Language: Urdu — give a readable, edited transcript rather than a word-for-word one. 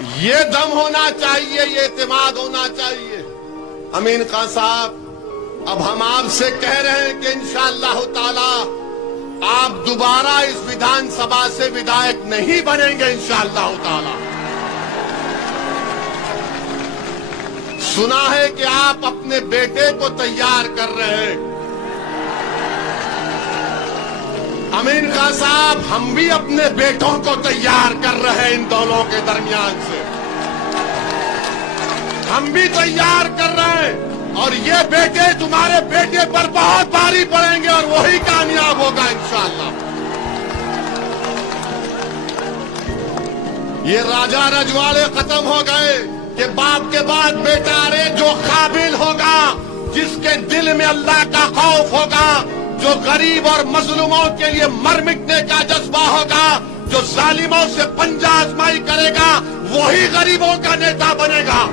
یہ دم ہونا چاہیے، یہ اعتماد ہونا چاہیے۔ امین خان صاحب، اب ہم آپ سے کہہ رہے ہیں کہ انشاءاللہ تعالی آپ دوبارہ اس ودھان سبھا سے ودھائک نہیں بنیں گے انشاءاللہ تعالی۔ سنا ہے کہ آپ اپنے بیٹے کو تیار کر رہے ہیں۔ امین خان صاحب، ہم بھی اپنے بیٹوں کو تیار کر رہے ہیں، ان دونوں کے درمیان سے ہم بھی تیار کر رہے ہیں، اور یہ بیٹے تمہارے بیٹے پر بہت بھاری پڑیں گے اور وہی کامیاب ہوگا انشاءاللہ۔ یہ راجا رجواڑے ختم ہو گئے کہ باپ کے بعد بیٹا، ارے جو قابل ہوگا، جس کے دل میں اللہ کا خوف ہوگا، جو غریب اور مظلوموں کے لیے مر مٹنے کا جذبہ ہوگا، جو ظالموں سے پنجہ آزمائی کرے گا، وہی غریبوں کا نیتا بنے گا۔